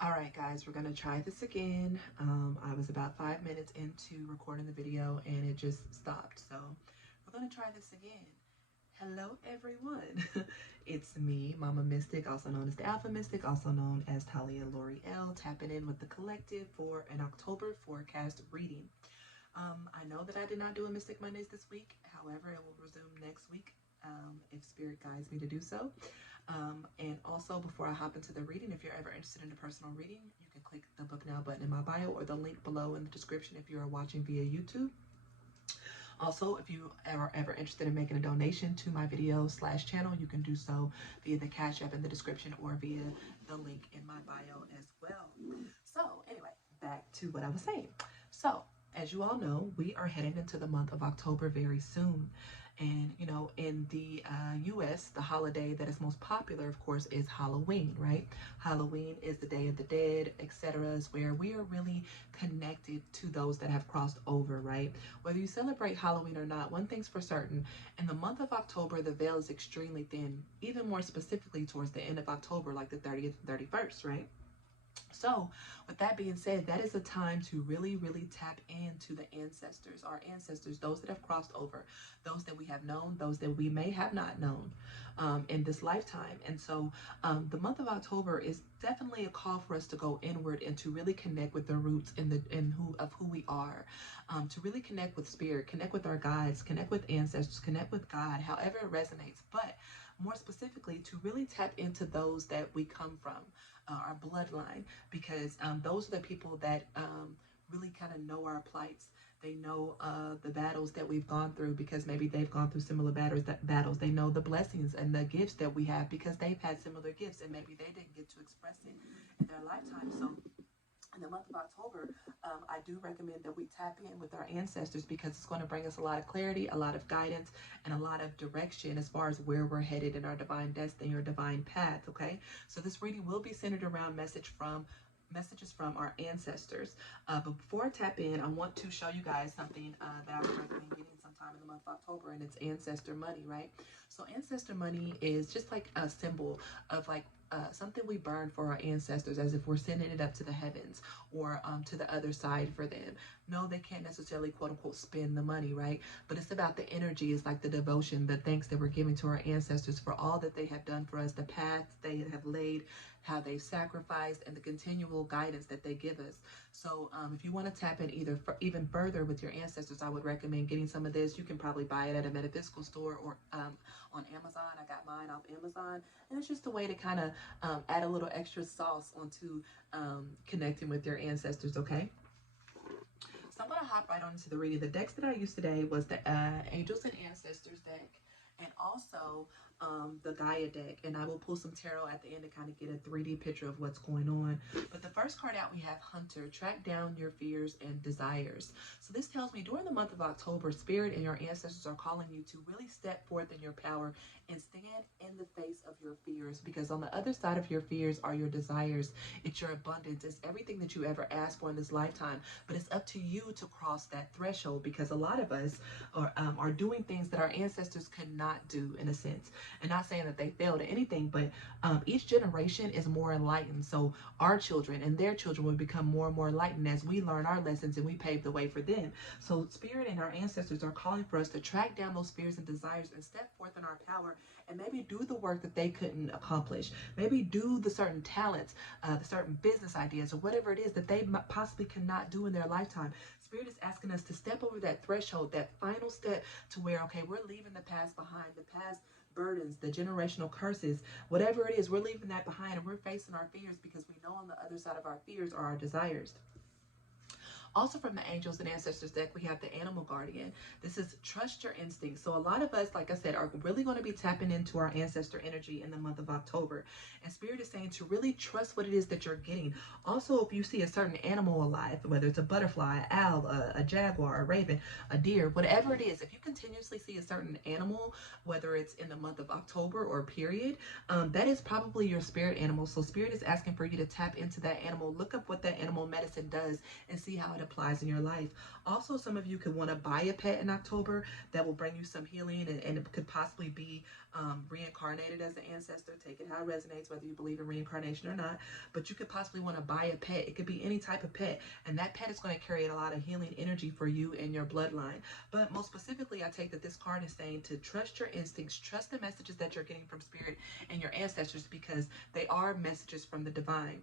All right, guys, we're gonna try this again. I was about 5 minutes into recording the video and it just stopped. So we're gonna try this again. Hello, everyone. It's me, Mama Mystic, also known as the Alpha Mystic, also known as TahliaLoreal, tapping in with the collective for an October forecast reading. I know that I did not do a Mystic Mondays this week. However, it will resume next week if Spirit guides me to do so. And also, before I hop into the reading, if you're ever interested in a personal reading, you can click the book now button in my bio or the link below in the description if you are watching via YouTube. Also, if you are ever interested in making a donation to my video/channel, you can do so via the Cash App in the description or via the link in my bio as well. So anyway, back to what I was saying. So as you all know, we are heading into the month of October very soon. And, you know, in the US, the holiday that is most popular, of course, is Halloween, right? Halloween is the Day of the Dead, etc., is where we are really connected to those that have crossed over, right? Whether you celebrate Halloween or not, one thing's for certain, in the month of October, the veil is extremely thin, even more specifically towards the end of October, like the 30th and 31st, right? So, with that being said, that is a time to really, really tap into the ancestors, our ancestors, those that have crossed over, those that we have known, those that we may have not known in this lifetime. And so, the month of October is definitely a call for us to go inward and to really connect with the roots of who we are, to really connect with spirit, connect with our guides, connect with ancestors, connect with God, however it resonates. But more specifically, to really tap into those that we come from, our bloodline, because those are the people that really kind of know our plights. They know the battles that we've gone through because maybe they've gone through similar battles. They know the blessings and the gifts that we have because they've had similar gifts and maybe they didn't get to express it in their lifetime. So in the month of October, I do recommend that we tap in with our ancestors because it's going to bring us a lot of clarity, a lot of guidance, and a lot of direction as far as where we're headed in our divine destiny or divine path, okay? So this reading will be centered around messages from our ancestors. But before I tap in, I want to show you guys something that I would recommend getting sometime in the month of October, and it's ancestor money, right? So ancestor money is just like a symbol of like something we burn for our ancestors, as if we're sending it up to the heavens or to the other side for them. No, they can't necessarily quote unquote spend the money, right? But it's about the energy. It's like the devotion, the thanks that we're giving to our ancestors for all that they have done for us, the path they have laid, how they've sacrificed, and the continual guidance that they give us. So if you want to tap in even further with your ancestors, I would recommend getting some of this. You can probably buy it at a metaphysical store or on Amazon. I got mine off Amazon, and it's just a way to kind of add a little extra sauce onto connecting with your ancestors, okay? So I'm going to hop right on into the reading. The decks that I used today was the Angels and Ancestors deck and also the Gaia deck. And I will pull some tarot at the end to kind of get a 3D picture of what's going on. But the first card out, we have Hunter. Track down your fears and desires. So this tells me during the month of October, Spirit and your ancestors are calling you to really step forth in your power and stand in the face of your fears, because on the other side of your fears are your desires. It's your abundance. It's everything that you ever asked for in this lifetime. But it's up to you to cross that threshold, because a lot of us are doing things that our ancestors could not do, in a sense. And not saying that they failed at anything, but each generation is more enlightened. So our children and their children will become more and more enlightened as we learn our lessons and we pave the way for them. So Spirit and our ancestors are calling for us to track down those fears and desires and step forth in our power and maybe do the work that they couldn't accomplish. Maybe do the certain talents, the certain business ideas, or whatever it is that they possibly cannot do in their lifetime. Spirit is asking us to step over that threshold, that final step to where, okay, we're leaving the past behind, the past burdens, the generational curses, whatever it is, we're leaving that behind and we're facing our fears, because we know on the other side of our fears are our desires. Also from the Angels and Ancestors deck, we have the Animal Guardian. This is trust your instincts. So a lot of us, like I said, are really going to be tapping into our ancestor energy in the month of October. And Spirit is saying to really trust what it is that you're getting. Also, if you see a certain animal alive, whether it's a butterfly, an owl, a jaguar, a raven, a deer, whatever it is, if you continuously see a certain animal, whether it's in the month of October or period, that is probably your spirit animal. So Spirit is asking for you to tap into that animal, look up what that animal medicine does, and see how it applies in your life. Also, some of you could want to buy a pet in October that will bring you some healing, and it could possibly be reincarnated as an ancestor. Take it how it resonates, whether you believe in reincarnation or not. But you could possibly want to buy a pet. It could be any type of pet, and that pet is going to carry a lot of healing energy for you and your bloodline. But most specifically, I take that this card is saying to trust your instincts, trust the messages that you're getting from spirit and your ancestors, because they are messages from the divine.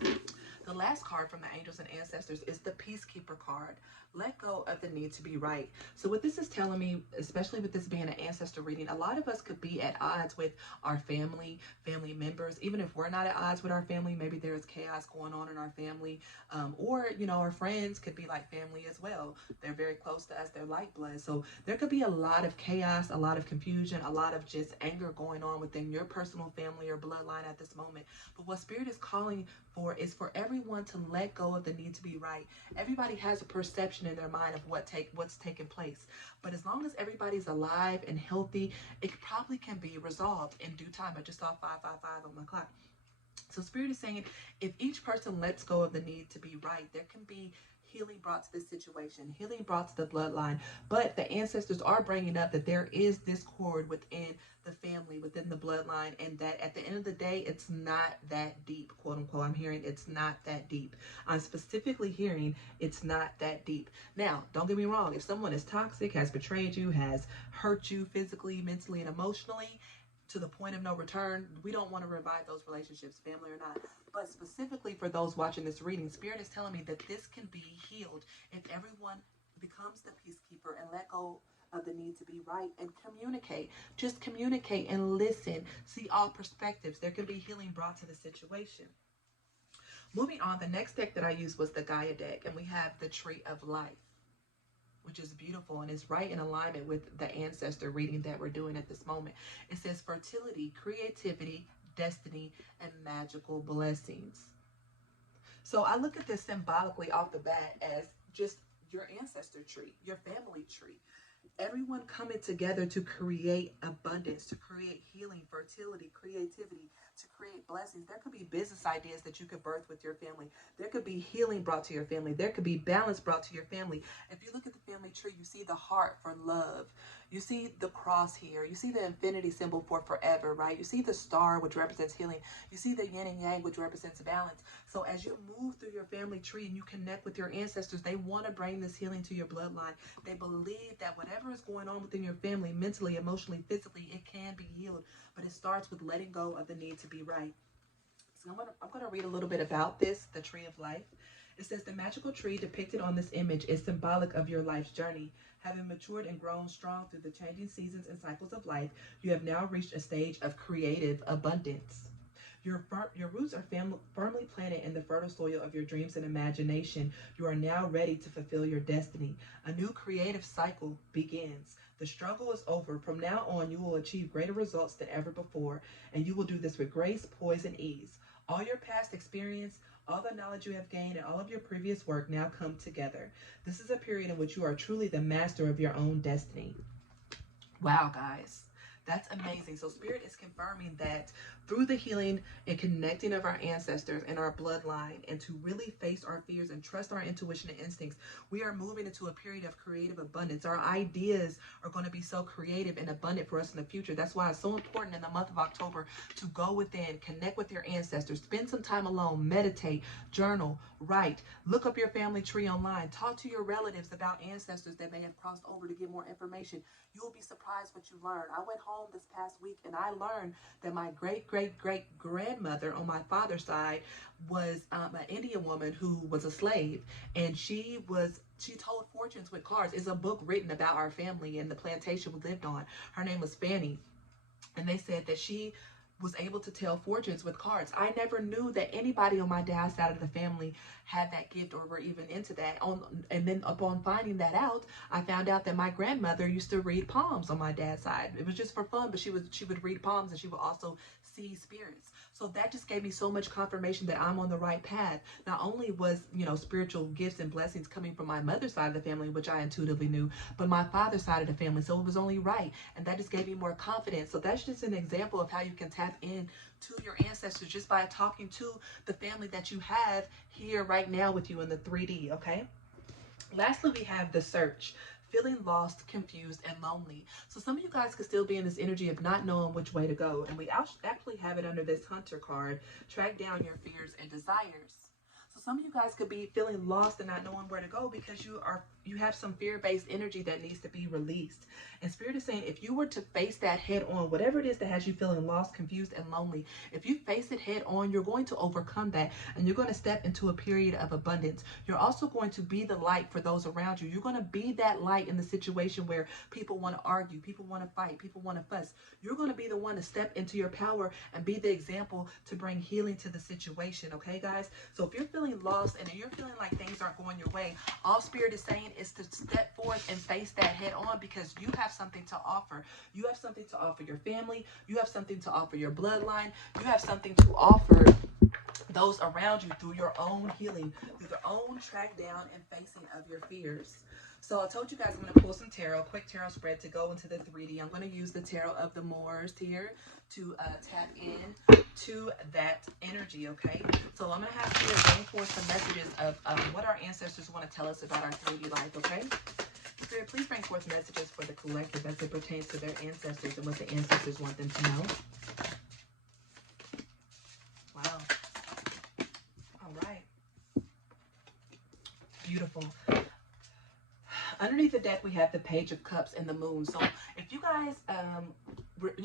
The last card from the angels and ancestors is the Peacekeeper card. Let go of the need to be right. So what this is telling me, especially with this being an ancestor reading, a lot of us could be at odds with our family members. Even if we're not at odds with our family, maybe there's chaos going on in our family. Or, you know, our friends could be like family as well. They're very close to us. They're like blood. So there could be a lot of chaos, a lot of confusion, a lot of just anger going on within your personal family or bloodline at this moment. But what Spirit is calling for is for everyone to let go of the need to be right. Everybody has a perception in their mind of what's taking place. But as long as everybody's alive and healthy, it probably can be resolved in due time. I just saw 555 on my clock. So Spirit is saying, if each person lets go of the need to be right, there can be healing brought to this situation, healing brought to the bloodline. But the ancestors are bringing up that there is discord within the family, within the bloodline, and that at the end of the day, it's not that deep, quote unquote. I'm hearing it's not that deep. I'm specifically hearing it's not that deep. Now, don't get me wrong. If someone is toxic, has betrayed you, has hurt you physically, mentally, and emotionally, to the point of no return, we don't want to revive those relationships, family or not. But specifically for those watching this reading, Spirit is telling me that this can be healed if everyone becomes the peacekeeper and let go of the need to be right and communicate. Just communicate and listen. See all perspectives. There can be healing brought to the situation. Moving on, the next deck that I used was the Gaia deck, and we have the Tree of Life, which is beautiful and is right in alignment with the ancestor reading that we're doing at this moment. It says fertility, creativity, destiny, and magical blessings. So I look at this symbolically off the bat as just your ancestor tree, your family tree. Everyone coming together to create abundance, to create healing, fertility, creativity, to create blessings. There could be business ideas that you could birth with your family. There could be healing brought to your family. There could be balance brought to your family. If you look at the family tree, you see the heart for love. You see the cross here. You see the infinity symbol for forever, right? You see the star, which represents healing. You see the yin and yang, which represents balance. So as you move through your family tree and you connect with your ancestors, they want to bring this healing to your bloodline. They believe that whatever is going on within your family, mentally, emotionally, physically, it can be healed. But it starts with letting go of the need to be right. So I'm going to read a little bit about this, the Tree of Life. It says, the magical tree depicted on this image is symbolic of your life's journey. Having matured and grown strong through the changing seasons and cycles of life, you have now reached a stage of creative abundance. Your roots are firmly planted in the fertile soil of your dreams and imagination. You are now ready to fulfill your destiny. A new creative cycle begins. The struggle is over. From now on, you will achieve greater results than ever before, and you will do this with grace, poise, and ease. All your past experience, all the knowledge you have gained, and all of your previous work now come together. This is a period in which you are truly the master of your own destiny. Wow, guys. That's amazing. So Spirit is confirming that through the healing and connecting of our ancestors and our bloodline, and to really face our fears and trust our intuition and instincts, we are moving into a period of creative abundance. Our ideas are going to be so creative and abundant for us in the future. That's why it's so important in the month of October to go within, connect with your ancestors, spend some time alone, meditate, journal, write, look up your family tree online, talk to your relatives about ancestors that may have crossed over to get more information. You will be surprised what you learn. I went home this past week and I learned that my great-great-great-grandmother on my father's side was an Indian woman who was a slave, and she told fortunes with cards. It's a book written about our family and the plantation we lived on. Her name was Fanny, and they said that she was able to tell fortunes with cards. I never knew that anybody on my dad's side of the family had that gift or were even into that. And then upon finding that out, I found out that my grandmother used to read palms on my dad's side. It was just for fun, but she would read palms, and she would also see spirits. So that just gave me so much confirmation that I'm on the right path. Not only was, spiritual gifts and blessings coming from my mother's side of the family, which I intuitively knew, but my father's side of the family. So it was only right. And that just gave me more confidence. So that's just an example of how you can tap in to your ancestors just by talking to the family that you have here right now with you in the 3D, okay? Lastly, we have the search. Feeling lost, confused, and lonely. So some of you guys could still be in this energy of not knowing which way to go. And we actually have it under this hunter card. Track down your fears and desires. So some of you guys could be feeling lost and not knowing where to go because you have some fear-based energy that needs to be released. And Spirit is saying if you were to face that head on, whatever it is that has you feeling lost, confused, and lonely, if you face it head on, you're going to overcome that and you're going to step into a period of abundance. You're also going to be the light for those around you. You're going to be that light in the situation where people want to argue, people want to fight, people want to fuss. You're going to be the one to step into your power and be the example to bring healing to the situation. Okay, guys? So if you're feeling lost and you're feeling like things aren't going your way, all Spirit is saying is to step forth and face that head on because you have something to offer. You have something to offer your family. You have something to offer your bloodline. You have something to offer those around you through your own healing, through their own track down and facing of your fears. So I told you guys I'm going to pull some tarot, quick tarot spread to go into the 3D. I'm going to use the tarot of the Moors here to tap in to that energy, okay? So I'm going to have to bring forth some messages of what our ancestors want to tell us about our 3D life, okay? Spirit, please bring forth messages for the collective as it pertains to their ancestors and what the ancestors want them to know. Wow. All right. Beautiful. Underneath the deck, we have the Page of Cups and the Moon. So if you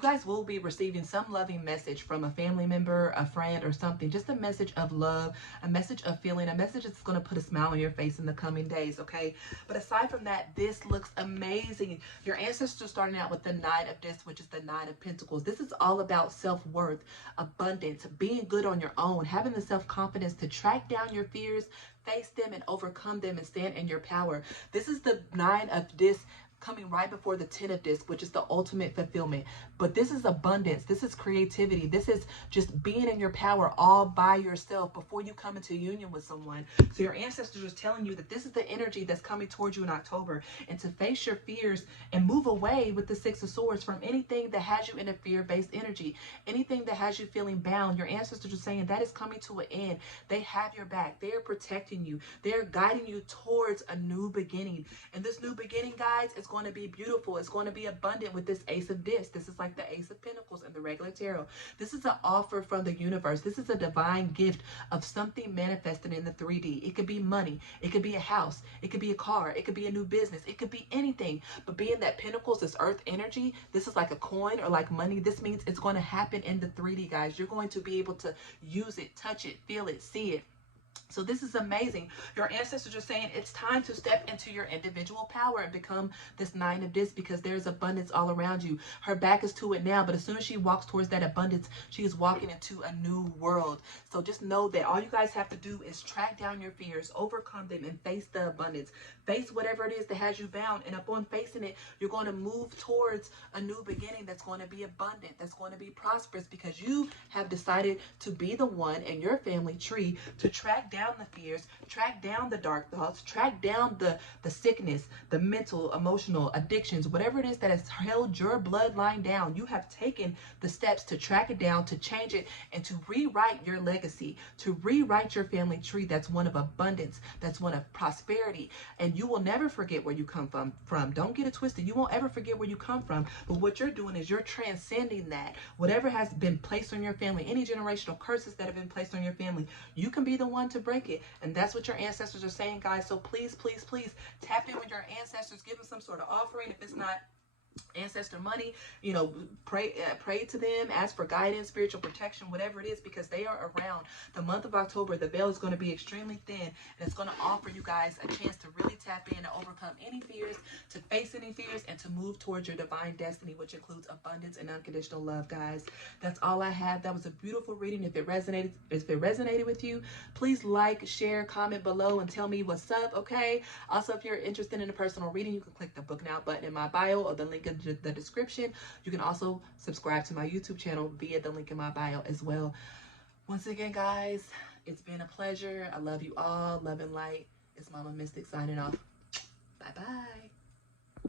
guys will be receiving some loving message from a family member, a friend, or something. Just a message of love, a message of feeling, a message that's going to put a smile on your face in the coming days, okay? But aside from that, this looks amazing. Your ancestors are starting out with the Nine of Discs, which is the Nine of Pentacles. This is all about self-worth, abundance, being good on your own, having the self-confidence to track down your fears, face them and overcome them and stand in your power. This is the Nine of Discs coming right before the 10 of Discs, which is the ultimate fulfillment. But this is abundance. This is creativity. This is just being in your power all by yourself before you come into union with someone. So your ancestors are telling you that this is the energy that's coming towards you in October, and to face your fears and move away with the Six of Swords from anything that has you in a fear-based energy, anything that has you feeling bound. Your ancestors are saying that is coming to an end. They have your back. They are protecting you. They're guiding you towards a new beginning. And this new beginning, guys, is going to be beautiful. It's going to be abundant with this Ace of Discs. This is like the Ace of Pentacles in the regular tarot. This is an offer from the universe. This is a divine gift of something manifested in the 3D. It could be money. It could be a house. It could be a car. It could be a new business. It could be anything. But being that Pentacles is earth energy, this is like a coin or like money. This means it's going to happen in the 3D, guys. You're going to be able to use it, touch it, feel it, see it. So this is amazing. Your ancestors are saying it's time to step into your individual power and become this Nine of Discs because there's abundance all around you. Her back is to it now, but as soon as she walks towards that abundance, she is walking into a new world. So just know that all you guys have to do is track down your fears, overcome them, and face the abundance. Face whatever it is that has you bound, and upon facing it, you're going to move towards a new beginning that's going to be abundant, that's going to be prosperous, because you have decided to be the one in your family tree to track down the fears, track down the dark thoughts, track down the sickness, the mental, emotional addictions, whatever it is that has held your bloodline down. You have taken the steps to track it down, to change it, and to rewrite your legacy, to rewrite your family tree that's one of abundance, that's one of prosperity. And you will never forget where you come from. Don't get it twisted. You won't ever forget where you come from. But what you're doing is you're transcending that. Whatever has been placed on your family, any generational curses that have been placed on your family, you can be the one to break it. And that's what your ancestors are saying, guys. So please, please, please tap in with your ancestors. Give them some sort of offering. If it's not ancestor money, you know, pray to them, ask for guidance, spiritual protection, whatever it is, because they are around. The month of October, the veil is going to be extremely thin, and it's going to offer you guys a chance to really tap in and overcome any fears, to face any fears, and to move towards your divine destiny, which includes abundance and unconditional love, guys. That's all I have. That was a beautiful reading. If it resonated with you, please like, share, comment below, and tell me what's up, okay? Also, if you're interested in a personal reading, you can click the book now button in my bio or the link in the description. You can also subscribe to my YouTube channel via the link in my bio as well. Once again, guys, it's been a pleasure. I love you all. Love and light. It's Mama Mystic signing off. Bye-bye.